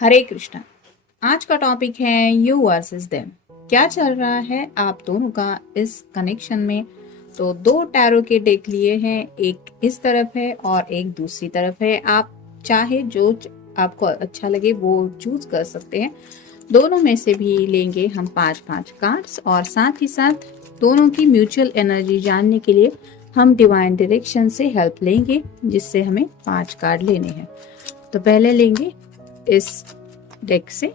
हरे कृष्णा। आज का टॉपिक है यू वर्सेस देम। क्या चल रहा है आप दोनों का इस कनेक्शन में। तो दो टैरो के डेक लिए हैं, एक इस तरफ है और एक दूसरी तरफ है। आप चाहे जो आपको अच्छा लगे वो चूज कर सकते हैं। दोनों में से भी लेंगे हम 5-5 कार्ड्स और साथ ही साथ दोनों की म्यूचुअल एनर्जी जानने के लिए हम डिवाइन डायरेक्शन से हेल्प लेंगे, जिससे हमें 5 कार्ड लेने हैं। तो पहले लेंगे इस डेक से।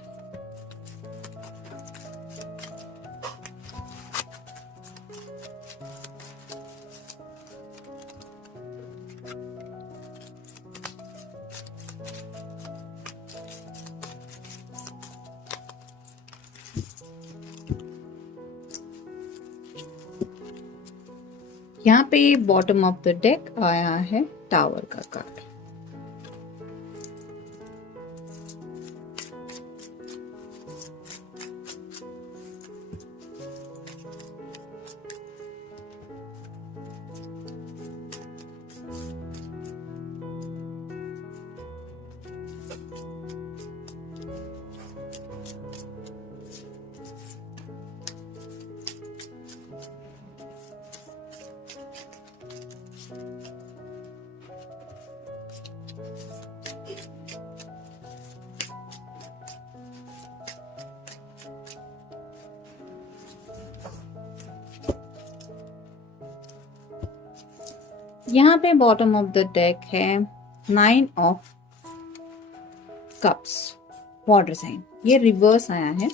यहाँ पे बॉटम ऑफ द डेक आया है टावर का कार्ड। यहाँ पे बॉटम ऑफ द डेक है 9 ऑफ कप्स, वाटर साइन। ये रिवर्स आया है।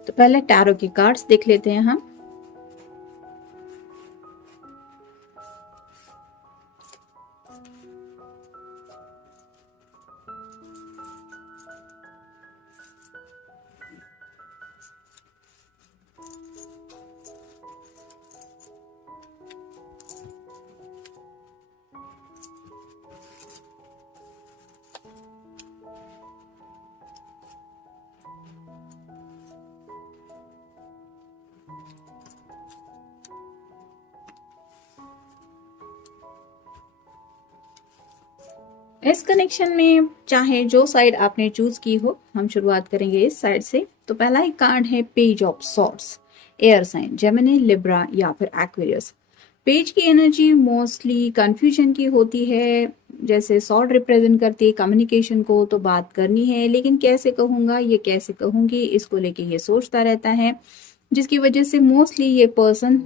तो पहले टैरो के कार्ड्स देख लेते हैं हम। इस कनेक्शन में चाहे जो साइड आपने चूज की हो, हम शुरुआत करेंगे इस साइड से। तो पहला ही कार्ड है page of swords, air sign, Gemini, Libra या फिर एक्वेरियस। पेज की एनर्जी मोस्टली कंफ्यूजन की होती है। जैसे सॉर्ड रिप्रेजेंट करती है कम्युनिकेशन को, तो बात करनी है लेकिन कैसे कहूंगा, ये कैसे कहूंगी, इसको लेके ये सोचता रहता है, जिसकी वजह से मोस्टली ये पर्सन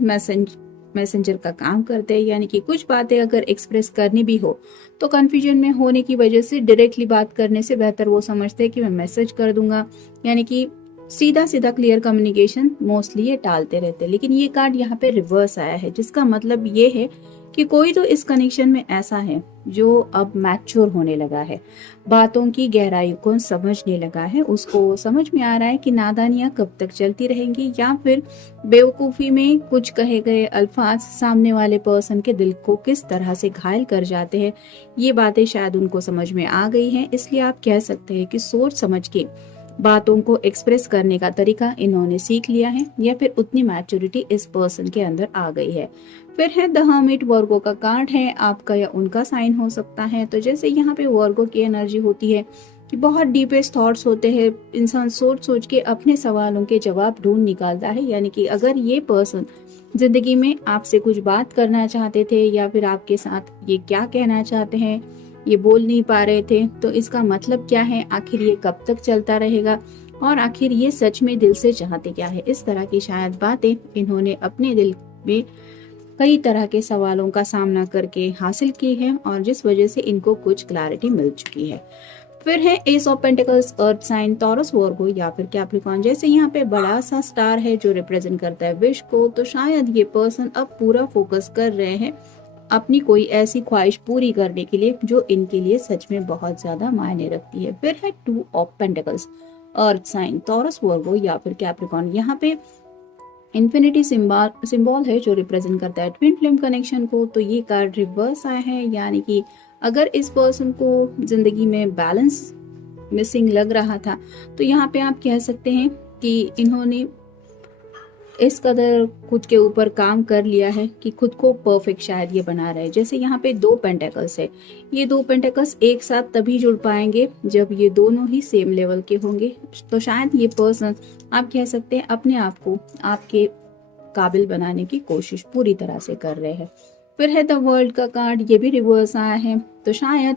मैसेंजर का काम करते हैं। यानी कि कुछ बातें अगर एक्सप्रेस करनी भी हो तो कंफ्यूजन में होने की वजह से डायरेक्टली बात करने से बेहतर वो समझते हैं कि मैं मैसेज कर दूंगा। यानी कि सीधा सीधा क्लियर कम्युनिकेशन मोस्टली ये टालते रहते हैं। लेकिन ये कार्ड यहाँ पे रिवर्स आया है, जिसका मतलब ये है कि कोई तो इस कनेक्शन में ऐसा है जो अब मैच्योर होने लगा है, बातों की गहराई को समझने लगा है। उसको समझ में आ रहा है कि नादानियां कब तक चलती रहेंगी, या फिर बेवकूफ़ी में कुछ कहे गए अल्फाज सामने वाले पर्सन के दिल को किस तरह से घायल कर जाते हैं। ये बातें शायद उनको समझ में आ गई हैं, इसलिए आप कह सकते हैं कि सोच समझ के बातों को एक्सप्रेस करने का तरीका इन्होंने सीख लिया है, या फिर उतनी मैच्योरिटी इस पर्सन के अंदर आ गई है। फिर है द हर्मिट, वर्गो का कार्ड है, आपका या उनका साइन हो सकता है। तो जैसे यहाँ पे वर्गो की एनर्जी होती है कि बहुत डीपेस्ट थॉट्स होते हैं, इंसान सोच सोच के अपने सवालों के जवाब ढूंढ निकालता है। यानी कि अगर ये पर्सन जिंदगी में आपसे कुछ बात करना चाहते थे, या फिर आपके साथ ये क्या कहना चाहते हैं ये बोल नहीं पा रहे थे, तो इसका मतलब क्या है, आखिर ये कब तक चलता रहेगा, और आखिर ये सच में दिल से चाहते क्या है। इस तरह की शायद बातें इन्होंने अपने दिल में कई तरह के सवालों का सामना करके हासिल की है, और जिस वजह से इनको कुछ क्लैरिटी मिल चुकी है। फिर है ace of pentacles, earth sign, Taurus, Virgo या फिर कैप्रिकॉर्न। जैसे यहाँ पे बड़ा सा स्टार है जो रिप्रेजेंट करता है विश को, तो शायद ये पर्सन अब पूरा फोकस कर रहे हैं अपनी कोई ऐसी ख्वाहिश पूरी करने के लिए जो इनके लिए सच में बहुत ज्यादा मायने रखती है। फिर है 2 of pentacles, earth sign, Taurus, Virgo या फिर कैप्रिकॉर्न। यहाँ पे इन्फिनिटी सिंबल है जो रिप्रेजेंट करता है ट्विन फ्लेम कनेक्शन को। तो ये कार्ड रिवर्स आया है, यानी कि अगर इस पर्सन को जिंदगी में बैलेंस मिसिंग लग रहा था तो यहाँ पे आप कह सकते हैं कि इन्होंने इस कदर खुद के ऊपर काम कर लिया है कि खुद को परफेक्ट शायद ये बना रहे। जैसे यहाँ पे 2 पेंटेकल्स है, ये 2 पेंटेकल्स एक साथ तभी जुड़ पाएंगे जब ये दोनों ही सेम लेवल के होंगे। तो शायद ये पर्सन, आप कह सकते हैं, अपने आप को आपके काबिल बनाने की कोशिश पूरी तरह से कर रहे हैं। फिर है द वर्ल्ड का कार्ड, ये भी रिवर्स आया है। तो शायद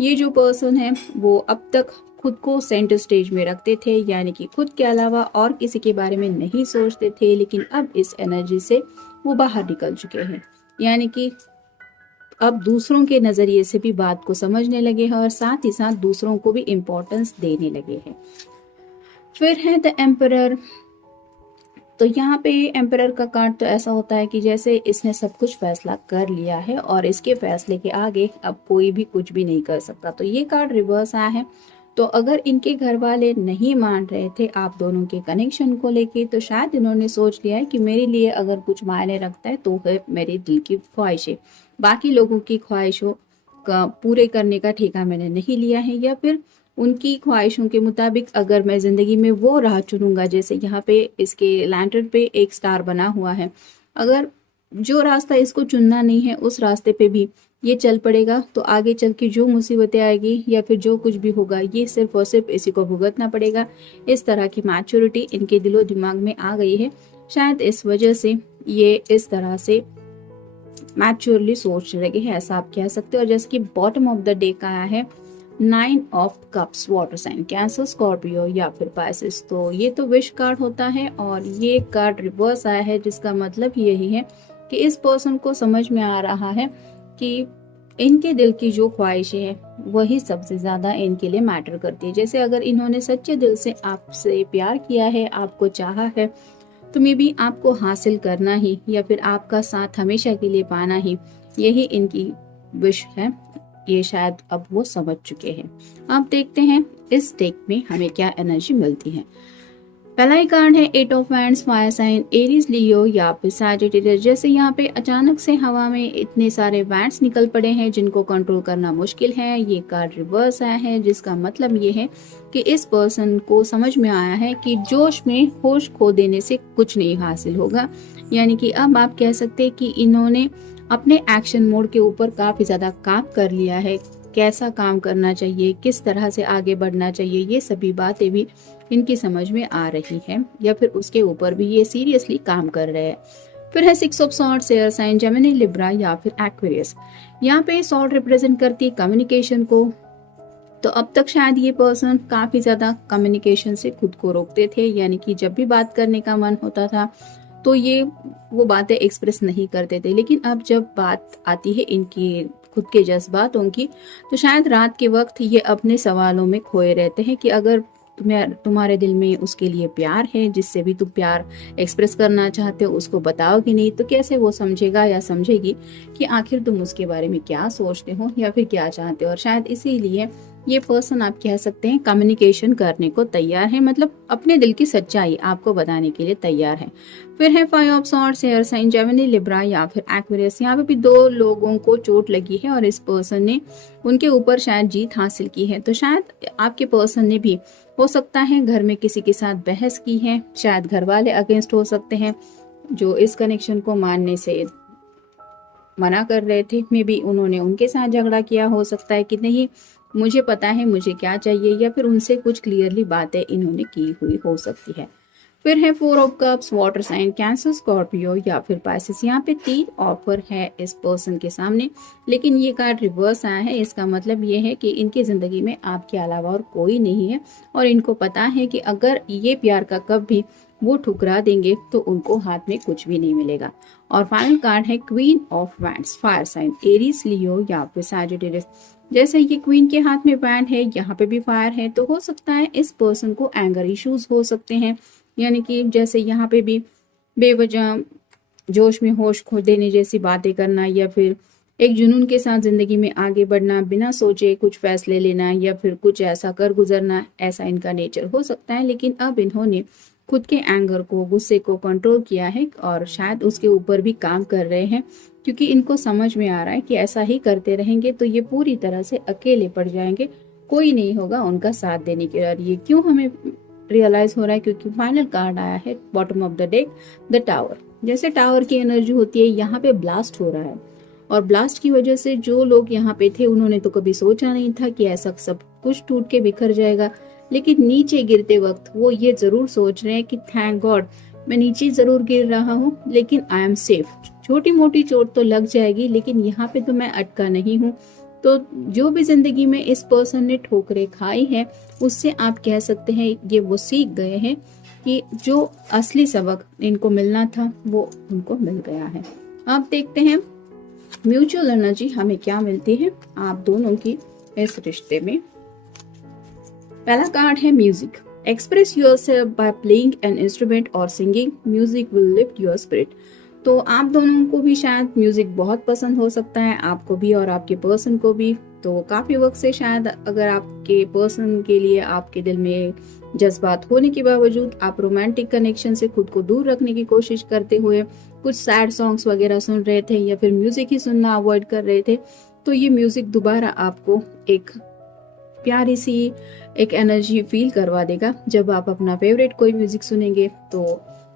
ये जो पर्सन है वो अब तक खुद को सेंटर स्टेज में रखते थे, यानी कि खुद के अलावा और किसी के बारे में नहीं सोचते थे, लेकिन अब इस एनर्जी से वो बाहर निकल चुके हैं। यानी कि अब दूसरों के नजरिए से भी बात को समझने लगे हैं और साथ ही साथ दूसरों को भी इम्पोर्टेंस देने लगे हैं। फिर है द एम्परर। तो यहाँ पे एम्परर का कार्ड तो ऐसा होता है कि जैसे इसने सब कुछ फैसला कर लिया है और इसके फैसले के आगे अब कोई भी कुछ भी नहीं कर सकता। तो ये कार्ड रिवर्स आया है। तो अगर इनके घर वाले नहीं मान रहे थे आप दोनों के कनेक्शन को लेके, तो शायद इन्होंने सोच लिया है कि मेरे लिए अगर कुछ मायने रखता है तो है मेरे दिल की ख्वाहिशें, बाकी लोगों की ख्वाहिशों का पूरे करने का ठेका मैंने नहीं लिया है, या फिर उनकी ख्वाहिशों के मुताबिक अगर मैं जिंदगी में वो राह चुनूंगा। जैसे यहाँ पे इसके लैंटर्न पे एक स्टार बना हुआ है, अगर जो रास्ता इसको चुनना नहीं है उस रास्ते पे भी ये चल पड़ेगा तो आगे चल के जो मुसीबतें आएगी या फिर जो कुछ भी होगा ये सिर्फ और सिर्फ इसी को भुगतना पड़ेगा। इस तरह की मैच्योरिटी इनके दिलो दिमाग में आ गई है। शायद इस वजह से ये इस तरह से मैच्योरली सोचने लगे हैं, ऐसा आप कह सकते हो। और जैसे कि बॉटम ऑफ द डे का आया है 9 of cups, water sign, Cancer, Scorpio या फिर पाइसेस। तो ये तो विश कार्ड होता है और ये कार्ड रिवर्स आया है, जिसका मतलब यही है कि इस पर्सन को समझ में आ रहा है कि इनके दिल की जो ख्वाहिशें हैं वही सबसे ज्यादा इनके लिए मैटर करती है। जैसे अगर इन्होंने सच्चे दिल से आपसे प्यार किया है, आपको चाहा है, तो मे भी आपको हासिल करना ही या फिर आपका साथ हमेशा के लिए पाना ही यही इनकी विश है। ये शायद अब वो समझ चुके हैं। अब देखते हैं इस डेक में हमें क्या एनर्जी मिलती है। पहला ही कार्ड है 8 of wands, fire sign, Aries, Leo या फिर सैजिटेरियस। जैसे यहाँ पे अचानक से हवा में इतने सारे वैंड्स निकल पड़े हैं जिनको कंट्रोल करना मुश्किल है। ये कार्ड रिवर्स आया है, जिसका मतलब ये है कि इस पर्सन को समझ में आया है कि जोश में होश खो देने से कुछ नहीं हासिल होगा। यानी कि अब आप कह सकते हैं कि इन्होंने अपने एक्शन मोड के ऊपर काफी ज्यादा काम कर लिया है। कैसा काम करना चाहिए, किस तरह से आगे बढ़ना चाहिए, ये सभी बातें भी इनकी समझ में आ रही है, या फिर उसके ऊपर भी ये सीरियसली काम कर रहे हैं। फिर है 6 of swords, air sign, Gemini, Libra या फिर एक्वेरियस। यहाँ पे सॉर्ड रिप्रेजेंट करती है कम्युनिकेशन को। तो अब तक शायद ये पर्सन काफी ज्यादा कम्युनिकेशन से खुद को रोकते थे, यानी कि जब भी बात करने का मन होता था तो ये वो बातें एक्सप्रेस नहीं करते थे। लेकिन अब जब बात आती है इनकी खुद के जज्बातों की, तो शायद रात के वक्त ये अपने सवालों में खोए रहते हैं कि अगर तुम्हारे दिल में उसके लिए प्यार है, जिससे भी तुम प्यार एक्सप्रेस करना चाहते हो, उसको बताओगे नहीं तो कैसे वो समझेगा या समझेगी कि आखिर तुम उसके बारे में क्या सोचते हो या फिर क्या चाहते हो। और शायद इसीलिए ये पर्सन, आप कह सकते हैं, कम्युनिकेशन करने को तैयार है, मतलब अपने दिल की सच्चाई आपको बताने के लिए तैयार है। फिर है 5 of swords, air sign, Gemini, Libra या फिर एक्वेरियस। यहाँ पे भी 2 लोगों को चोट लगी है और इस पर्सन ने उनके ऊपर शायद जीत हासिल की है। तो शायद आपके पर्सन ने भी हो सकता है घर में किसी के साथ बहस की है, शायद घर वाले अगेंस्ट हो सकते हैं जो इस कनेक्शन को मानने से मना कर रहे थे। मे बी उन्होंने उनके साथ झगड़ा किया, हो सकता है कि नहीं मुझे पता है मुझे क्या चाहिए, या फिर उनसे कुछ क्लियरली बातें इन्होंने की हुई हो सकती है। फिर है 4 of cups, water sign, Cancer, Scorpio या फिर पाइसेस। यहाँ पे 3 ऑफर है इस पर्सन के सामने, लेकिन ये कार्ड रिवर्स आया है। इसका मतलब ये है कि इनकी जिंदगी में आपके अलावा और कोई नहीं है और इनको पता है कि अगर ये प्यार का कप भी वो ठुकरा देंगे तो उनको हाथ में कुछ भी नहीं मिलेगा। और फाइनल कार्ड है queen of wands, fire sign, Aries, Leo या फिर सैजिटेरियस। जैसे ये क्वीन के हाथ में वैंड है, यहाँ पे भी फायर है, तो हो सकता है इस पर्सन को एंगर इश्यूज हो सकते हैं। यानी कि जैसे यहाँ पे भी बेवजह जोश में होश खो देने जैसी बातें करना, या फिर एक जुनून के साथ जिंदगी में आगे बढ़ना, बिना सोचे कुछ फैसले लेना या फिर कुछ ऐसा कर गुजरना, ऐसा इनका नेचर हो सकता है। लेकिन अब इन्होंने खुद के एंगर को, गुस्से को कंट्रोल किया है और शायद उसके ऊपर भी काम कर रहे हैं, क्योंकि इनको समझ में आ रहा है कि ऐसा ही करते रहेंगे तो ये पूरी तरह से अकेले पड़ जाएंगे, कोई नहीं होगा उनका साथ देने के लिए। और ये क्यों हमें रियलाइज हो रहा है, क्योंकि फाइनल कार्ड आया है bottom of the deck, the tower. जैसे टावर की एनर्जी होती है, यहाँ पे ब्लास्ट हो रहा है और ब्लास्ट की वजह से जो लोग यहाँ पे थे उन्होंने तो कभी सोचा नहीं था कि ऐसा सब कुछ टूट के बिखर जाएगा। लेकिन नीचे गिरते वक्त वो ये जरूर सोच रहे हैं कि थैंक गॉड, मैं नीचे जरूर गिर रहा हूँ लेकिन आई एम सेफ। छोटी मोटी चोट तो लग जाएगी लेकिन यहाँ पे तो मैं अटका नहीं हूँ। तो जो भी जिंदगी में इस पर्सन ने ठोकरें खाई हैं, उससे आप कह सकते हैं ये वो सीख गए हैं कि जो असली सबक इनको मिलना था वो उनको मिल गया है। आप देखते हैं म्यूचुअल एनर्जी हमें क्या मिलती है आप दोनों की इस रिश्ते में। पहला कार्ड है music. Express yourself by playing an instrument और singing, music will lift your spirit. तो आप दोनों को भी शायद म्यूजिक बहुत पसंद हो सकता है, आपको भी और आपके पर्सन को भी। तो काफी वक्त से शायद अगर आपके पर्सन के लिए आपके दिल में जज्बात होने के बावजूद आप रोमांटिक कनेक्शन से खुद को दूर रखने की कोशिश करते हुए कुछ सैड सॉन्ग्स वगैरह सुन रहे थे या फिर म्यूजिक ही सुनना अवॉइड कर रहे थे, तो ये म्यूजिक दोबारा आपको एक प्यारी सी एक एनर्जी फील करवा देगा जब आप अपना फेवरेट कोई म्यूजिक सुनेंगे। तो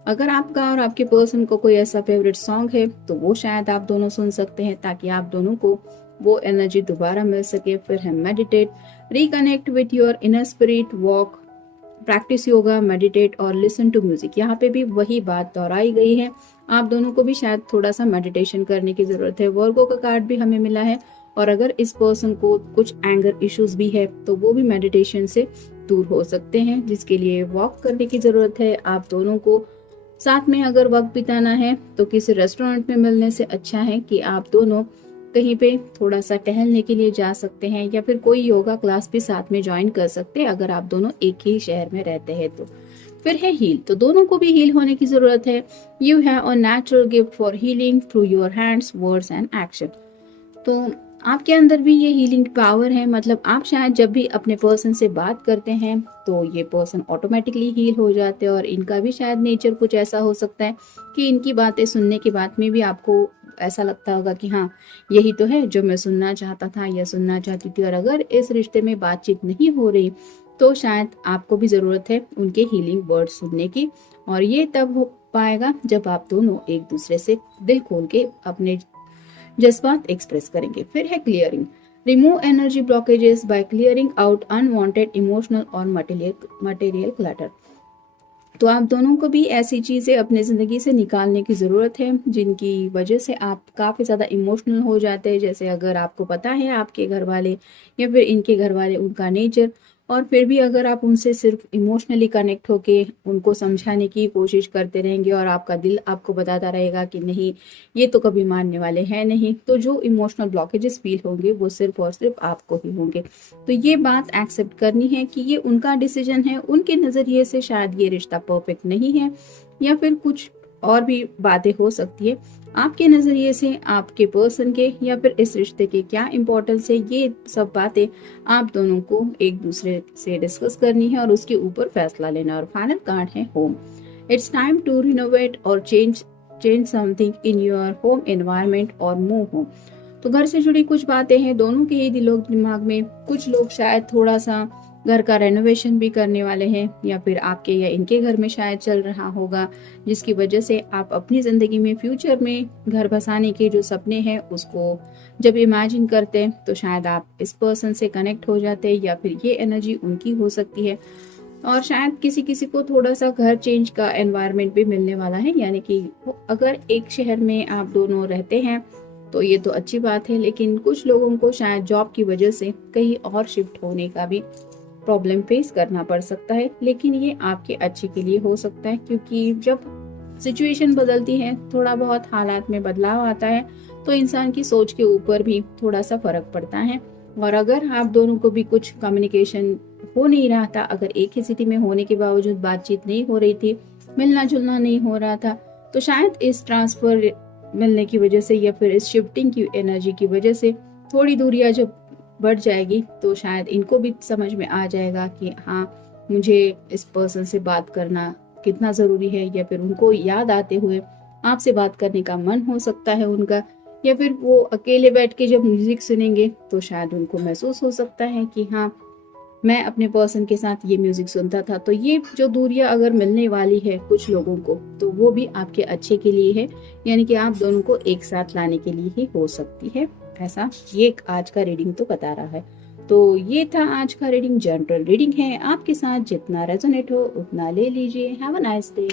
अगर आपका और आपके पर्सन को कोई ऐसा फेवरेट सॉन्ग है तो वो शायद आप दोनों सुन सकते हैं, ताकि आप दोनों को वो एनर्जी दोबारा मिल सके। फिर है meditate, reconnect with your inner spirit, walk, practice yoga, meditate और लिसन टू म्यूजिक। यहाँ पे भी वही बात दोहराई गई है, आप दोनों को भी शायद थोड़ा सा मेडिटेशन करने की जरूरत है। वर्गो का कार्ड भी हमें मिला है, और अगर इस पर्सन को कुछ एंगर इश्यूज भी है तो वो भी मेडिटेशन से दूर हो सकते हैं, जिसके लिए वॉक करने की जरूरत है। आप दोनों को साथ में अगर वक्त बिताना है तो किसी रेस्टोरेंट में मिलने से अच्छा है कि आप दोनों कहीं पे थोड़ा सा टहलने के लिए जा सकते हैं, या फिर कोई योगा क्लास भी साथ में ज्वाइन कर सकते हैं अगर आप दोनों एक ही शहर में रहते हैं तो। फिर है हील, तो दोनों को भी हील होने की जरूरत है। You have a natural gift for healing through your hands, words and action. तो आपके अंदर भी ये हीलिंग पावर है, मतलब आप शायद जब भी अपने पर्सन से बात करते हैं तो ये पर्सन ऑटोमेटिकली हील हो जाते हैं। और इनका भी शायद नेचर कुछ ऐसा हो सकता है कि इनकी बातें सुनने के बाद में भी आपको ऐसा लगता होगा कि हाँ, यही तो है जो मैं सुनना चाहता था या सुनना चाहती थी। और अगर इस रिश्ते में बातचीत नहीं हो रही तो शायद आपको भी जरूरत है उनके हीलिंग वर्ड सुनने की, और ये तब हो पाएगा जब आप दोनों एक दूसरे से दिल खोल के अपने जज्बात एक्सप्रेस करेंगे। फिर है clearing, remove energy blockages by clearing out unwanted emotional और मटेरियल क्लटर। तो आप दोनों को भी ऐसी चीजें अपनी जिंदगी से निकालने की जरूरत है जिनकी वजह से आप काफी ज्यादा इमोशनल हो जाते हैं। जैसे अगर आपको पता है आपके घर वाले या फिर इनके घर वाले उनका नेचर, और फिर भी अगर आप उनसे सिर्फ इमोशनली कनेक्ट होके उनको समझाने की कोशिश करते रहेंगे और आपका दिल आपको बताता रहेगा कि नहीं, ये तो कभी मानने वाले हैं नहीं, तो जो इमोशनल ब्लॉकेजेस फील होंगे वो सिर्फ और सिर्फ आपको ही होंगे। तो ये बात एक्सेप्ट करनी है कि ये उनका डिसीजन है, उनके नज़रिए से शायद ये रिश्ता परफेक्ट नहीं है, या फिर कुछ और भी बातें हो सकती है आपके नज़रिए से, आपके पर्सन के, या फिर इस रिश्ते के क्या इंपॉर्टेंस है। ये सब बातें आप दोनों को एक दूसरे से डिस्कस करनी है और उसके ऊपर फैसला लेना। और फाइनल कार्ड है home. It's time to renovate और change something in your home environment और मूव होम। तो घर से जुड़ी कुछ बातें हैं दोनों के ही दिलों दिमाग में। कुछ लोग शायद थोड़ा सा घर का रेनोवेशन भी करने वाले हैं, या फिर आपके या इनके घर में शायद चल रहा होगा, जिसकी वजह से आप अपनी जिंदगी में फ्यूचर में घर बसाने के जो सपने हैं उसको जब इमेजिन करते हैं तो शायद आप इस पर्सन से कनेक्ट हो जाते हैं, या फिर ये एनर्जी उनकी हो सकती है। और शायद किसी किसी को थोड़ा सा घर चेंज का एनवायरनमेंट भी मिलने वाला है, यानी कि अगर एक शहर में आप दोनों रहते हैं तो ये तो अच्छी बात है, लेकिन कुछ लोगों को शायद जॉब की वजह से कहीं और शिफ्ट होने का भी प्रॉब्लम फेस करना पड़ सकता है। लेकिन ये आपके अच्छे के लिए हो सकता है, क्योंकि जब सिचुएशन बदलती है, थोड़ा बहुत हालात में बदलाव आता है, तो इंसान की सोच के ऊपर भी थोड़ा सा फर्क पड़ता है। और अगर आप दोनों को भी कुछ कम्युनिकेशन हो नहीं रहा था, अगर एक ही सिटी में होने के बावजूद बातचीत नहीं हो रही थी, मिलना जुलना नहीं हो रहा था, तो शायद इस ट्रांसफर मिलने की वजह से या फिर इस शिफ्टिंग की एनर्जी की वजह से थोड़ी दूरियां जब बढ़ जाएगी तो शायद इनको भी समझ में आ जाएगा कि हाँ, मुझे इस पर्सन से बात करना कितना ज़रूरी है, या फिर उनको याद आते हुए आपसे बात करने का मन हो सकता है उनका, या फिर वो अकेले बैठ के जब म्यूजिक सुनेंगे तो शायद उनको महसूस हो सकता है कि हाँ, मैं अपने पर्सन के साथ ये म्यूजिक सुनता था। तो ये जो दूरियां अगर मिलने वाली है कुछ लोगों को, तो वो भी आपके अच्छे के लिए है, यानी कि आप दोनों को एक साथ लाने के लिए ही हो सकती है। ऐसा ये आज का रीडिंग तो बता रहा है। तो ये था आज का रीडिंग, जनरल रीडिंग है, आपके साथ जितना रेजोनेट हो उतना ले लीजिए। Have a nice day.